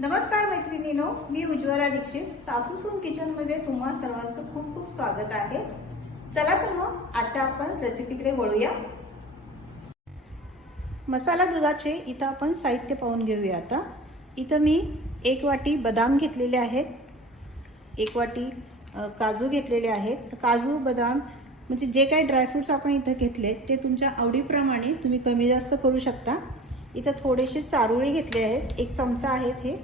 नमस्कार मैत्रिणीनो मी उज्ज्वला दीक्षित. सासू सून किचनमध्ये तुम्हा सर्वांचं खूप खूप स्वागत आहे. चला तर मग आजच्या आपण रेसिपीकडे वळूया. मसाला दुधाचे इथं आपण साहित्य पाहून घेऊया आता. इथं मी एक वाटी बदाम घेतलेले आहेत. एक वाटी काजू घेतलेले आहेत. काजू बदाम म्हणजे जे काही ड्रायफ्रुट्स आपण इथं घेतले ते तुमच्या आवडीप्रमाणे तुम्ही कमी जास्त करू शकता. इथं थोडेसे चारोळी घेतले आहेत. एक चमचा आहेत हे.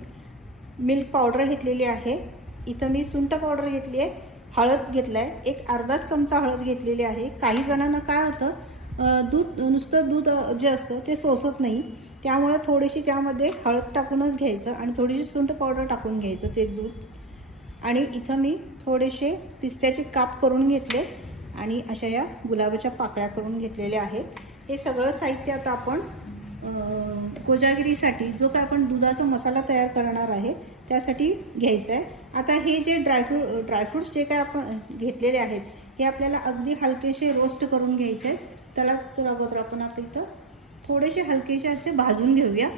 मिल्क पावडर घेतलेली आहे. इथं मी सुंठ पावडर घेतली आहे. हळद घेतलं आहे एक अर्धाच चमचा हळद घेतलेली आहे. काही जणांना काय होतं दूध नुसतं दूध जे असतं ते सोसत नाही. त्यामुळे थोडीशी त्यामध्ये हळद टाकूनच घ्यायचं आणि थोडीशी सुंठ पावडर टाकून घ्यायचं ते दूध. आणि इथं मी थोडेसे पिस्त्याचे काप करून घेतले आणि अशा या गुलाबाच्या पाकळ्या करून घेतलेल्या आहेत. हे सगळं साहित्य आता आपण कोजागिरीसाठी जो काय आपण दुधाचा मसाला तयार करणार आहे त्यासाठी घ्यायचं आहे आता हे जे ड्रायफ्रूट ड्रायफ्रूट्स जे काय आपण घेतलेले आहेत हे आपल्याला अगदी हलकेसे रोस्ट करून घ्यायचे आहेत. त्याला तर अगोदर आपण आता इथं थोडेसे हलकेसे असे भाजून घेऊया.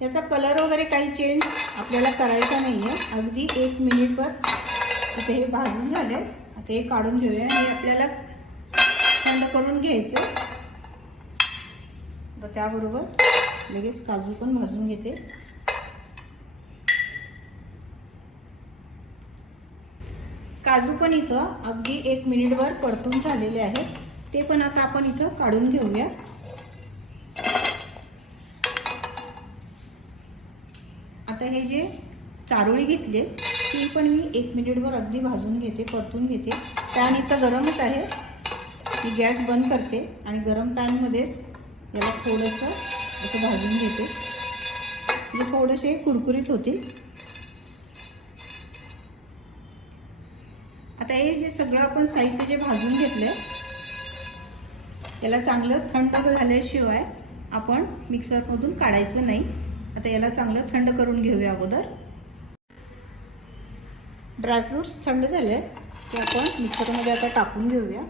याचा कलर वगैरे काही चेंज आपल्याला करायचा नाही आहे अगदी एक मिनिटभर आता हे भाजून झाले. आता हे काढून घेऊया हे आपल्याला थंड करून घ्यायचं तर त्याबरोबर लगेच काजू पण भाजून घेते. काजू पण इथं अगदी एक मिनिटभर परतून झालेले आहेत. ते पण आता आपण इथं काढून घेऊया. आता हे जे चारोळी घेतले ती पण मी एक मिनिटभर अगदी भाजून घेते परतून घेते. पॅन इथं गरमच आहे. मी गॅस बंद करते आणि गरम पॅनमध्येच याला थोडंसं असं भाजून घेते. म्हणजे थोडेसे कुरकुरीत होतील. आता हे जे सगळं आपण साहित्य जे भाजून घेतलंय याला चांगलं थंड झाल्याशिवाय आपण मिक्सरमधून काढायचं नाही. आता याला चांगलं थंड करून घेऊया अगोदर. ड्रायफ्रुट्स थंड झाले ते आपण मिक्सरमध्ये आता टाकून घेऊया.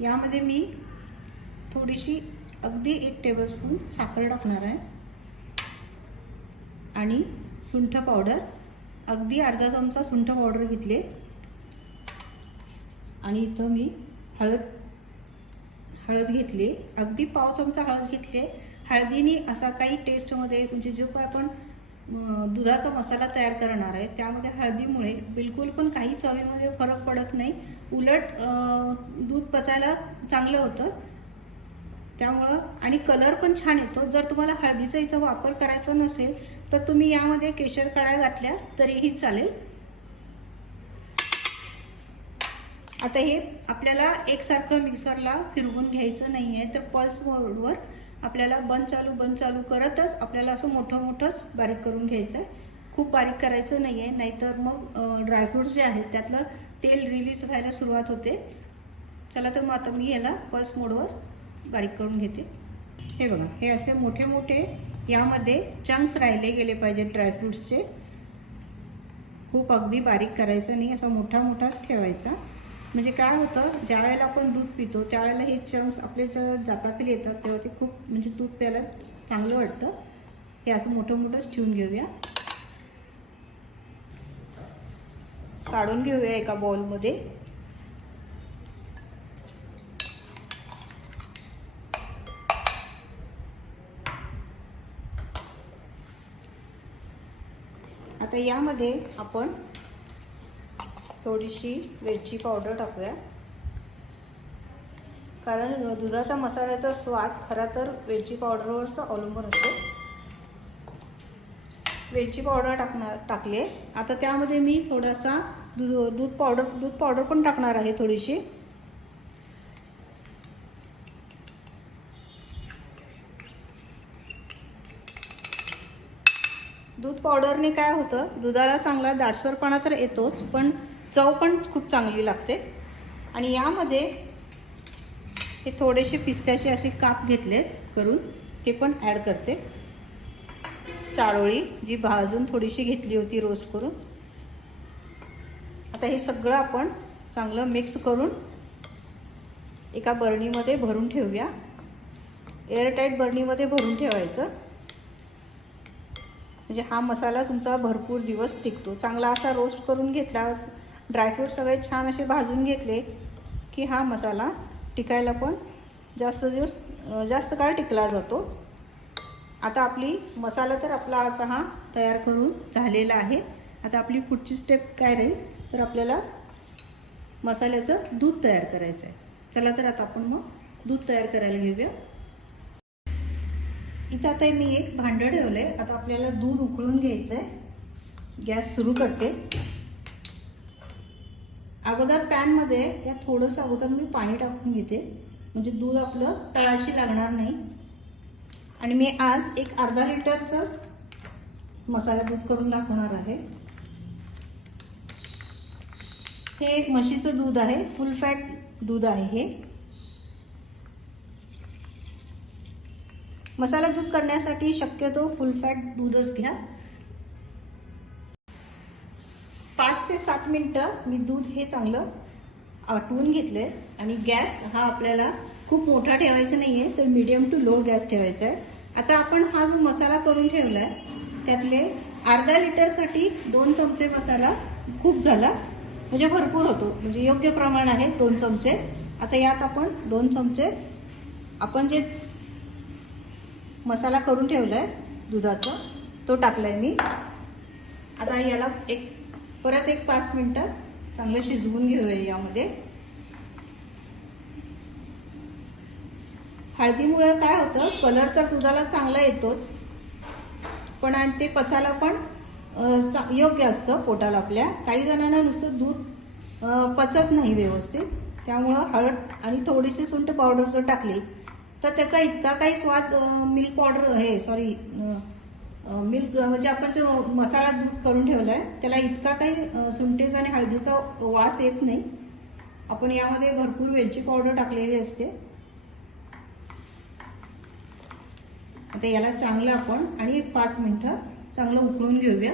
यामध्ये मी थोडीशी अगदी एक टेबलस्पून साखर टाकणार आहे. आणि सुंठ पावडर अगदी अर्धा चमचा सुंठ पावडर घेतले. आणि इथं मी हळद हळद घेतली. अगदी पाव चमचा हळद घेतली. हळदीने असा काही टेस्टमध्ये म्हणजे जो काय आपण दुधाचा मसाला तयार करणार आहे. त्यामध्ये हळदीमुळे बिलकुल पण काही चवीमध्ये फरक पडत नाही. उलट दूध पचायला चांगलं होतं. त्यामुळं आणि कलर पण छान येतो. जर तुम्हाला हळदीचा इथं वापर करायचा नसेल तर तुम्ही यामध्ये केशर काळ्या घातल्या तरीही चालेल. आता हे आपल्याला एकसारखं मिक्सरला फिरवून घ्यायचं नाही आहे तर पल्स मोडवर आपल्याला बंद चालू बंद चालू करतच आपल्याला असं मोठं मोठंच बारीक करून घ्यायचं आहे खूप बारीक करायचं नाही आहे नाहीतर मग ड्रायफ्रूट्स जे आहेत त्यातलं तेल रिलीज व्हायला सुरुवात होते. चला तर मग आता मी याला पल्स मोडवर बारीक करून घेते. हे बघा हे असे मोठे मोठे यामध्ये चंक्स राहिले गेले पाहिजेत ड्रायफ्रूट्सचे खूप अगदी बारीक करायचं नाही असा मोठा मोठाच ठेवायचा. म्हणजे काय होतं ज्या वेळेला आपण दूध पितो त्यावेळेला हे चंक्स आपले जर जातातील येतात तेव्हा ते खूप म्हणजे दूध प्यायला चांगलं वाटतं. हे असं मोठं मोठंच ठेवून घेऊया. काढून घेऊया एका बॉलमध्ये आता यामध्ये आपण थोडीशी वेलची पावडर टाकूया. कारण दुधाच्या मसाल्याचा स्वाद खरा तर वेलची पावडरवरच अवलंबून असतो. वेलची पावडर टाकणार टाकली. आता त्यामध्ये मी थोडासा दूध दूध पावडर दूध पावडर पण टाकणार आहे थोडीशी. दूध पावडरने काय होतं? दुधाला चांगला दाटसरपणा तर येतोच पण चव पण खूप चांगली लागते. आणि यामध्ये हे थोडेसे पिस्त्याचे असे काप घेतलेत करून ते पण ॲड करते. चारोळी जी भाजून थोडीशी घेतली होती रोस्ट करून. आता हे सगळं आपण चांगलं मिक्स करून एका बरणीमध्ये भरून ठेवूया. एअरटाईट बर्नीमध्ये भरून ठेवायचं. म्हणजे हा मसाला तुमचा भरपूर दिवस टिकतो. चांगला असा रोस्ट करून घेतला ड्रायफ्रूट सगळे छान असे भाजून घेतले की हा मसाला टिकायला पण जास्त दिवस जास्त काळ टिकला जातो. आता आपली मसाला तर आपला असा हा तयार करून झालेला आहे. आता आपली पुढची स्टेप काय राहील? तर आपल्याला मसाल्याचं दूध तयार करायचं आहे. चला तर आता आपण मग दूध तयार करायला घेऊया. इथं आता मी एक भांडं ठेवलं आहे आता आपल्याला दूध उकळून घ्यायचं आहे गॅस सुरू करते. अगोदर पॅनमध्ये या थोडंसं अगोदर मी पाणी टाकून घेते. म्हणजे दूध आपलं तळाशी लागणार नाही. आणि मी आज एक अर्धा लिटरचंच मसाला दूध करून दाखवणार आहे. हे म्हशीचं दूध आहे. फुल फॅट दूध आहे हे. मसाला दूध करण्यासाठी शक्यतो फुल फॅट दूधच घ्या. ते सात मिनटं मी दूध हे चांगलं आटवून घेतलंय. आणि गॅस हा आपल्याला खूप मोठा ठेवायचा नाहीये तर मीडियम टू लो गॅस ठेवायचा आहे. आता आपण हा जो मसाला करून ठेवलाय त्यातले अर्धा लिटरसाठी दोन चमचे मसाला खूप झाला. म्हणजे भरपूर होतो. म्हणजे योग्य प्रमाण आहे दोन चमचे. आता यात आपण दोन चमचे आपण जे मसाला करून ठेवलाय दुधाचा तो टाकलाय मी. आता याला एक परत एक पाच मिनिटं चांगलं शिजवून घेऊया यामध्ये. हळदीमुळं काय होतं कलर तर दुधाला चांगला येतोच पण आणि ते पचायला पण चा- योग्य असतं पोटाला आपल्या. काही जणांना नुसतं दूध पचत नाही व्यवस्थित. त्यामुळं हळद आणि थोडीशी सुंठ पावडर जर टाकली तर त्याचा इतका काही स्वाद मिल्क पावडर हे सॉरी मिल्क म्हणजे आपण जो मसाला दूध करून ठेवलाय त्याला इतका काही सुंटेचा आणि हळदीचा वास येत नाही. आपण यामध्ये भरपूर वेलची पावडर टाकलेली असते. आता याला चांगलं आपण आणि एक पाच मिनिटं चांगलं उकळून घेऊया.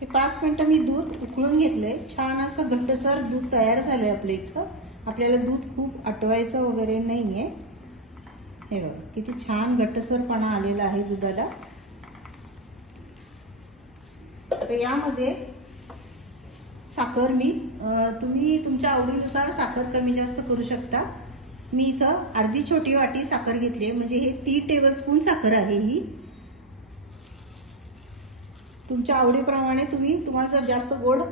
हे पाच मिनिटं मी दूध उकळून घेतलंय. छान असं घट्टसर दूध तयार झालंय आपल्या इथं. आपल्याला दूध खूप आटवायचं वगैरे नाहीये. हे बघ किती छान घट्टसरपणा आलेला आहे दुधाला. तर यामध्ये साखर मी तुम्ही तुमच्या आवडीनुसार साखर कमी जास्त करू शकता. मी इथं अर्धी छोटी वाटी साखर घेतली आहे म्हणजे हे तीन टेबलस्पून साखर आहे ही. तुमच्या आवडीप्रमाणे तुम्ही तुम्हाला जर जास्त गोड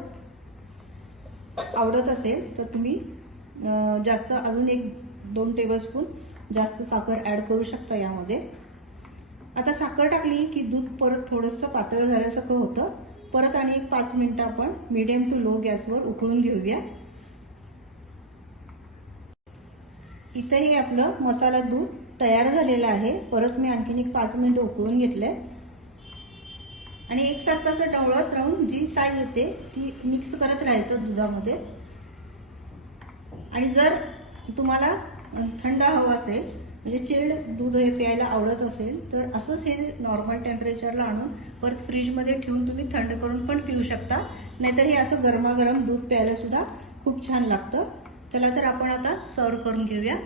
आवडत असेल तर तुम्ही जास्त अजून एक दोन टेबलस्पून जास्त साखर ऍड करू शकता यामध्ये. आता साखर टाकली की दूध परत थोडंसं पातळ झाल्यासारखं होतं. परत आणि एक पाच मिनिटं आपण मिडियम टू लो गॅसवर उकळून घेऊया. इथंही आपलं मसाला दूध तयार झालेलं आहे. परत मी आणखीन एक पाच मिनिटं उकळून घेतलंय. आणि एक सात कसं ढवळत राहून जी साई येते ती मिक्स करत राहायचं दुधामध्ये. आणि जर तुम्हाला थंड हवं असेल म्हणजे चिल्ड दूध हे प्यायला आवडत असेल तर असंच हे नॉर्मल टेम्परेचरला आणून परत फ्रीजमध्ये ठेवून तुम्ही थंड करून पण पिऊ शकता. नाहीतर हे असं गरमागरम दूध प्यायला सुद्धा खूप छान लागतं. चला तर आपण आता सर्व करून घेऊया.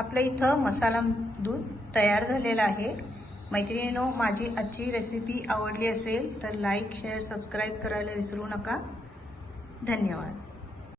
आपलं इथं मसाला दूध तयार झालेलं आहे. मैत्रिणीनो माझी आजची रेसिपी आवडली असेल तर लाईक शेअर सबस्क्राईब करायला विसरू नका. धन्यवाद.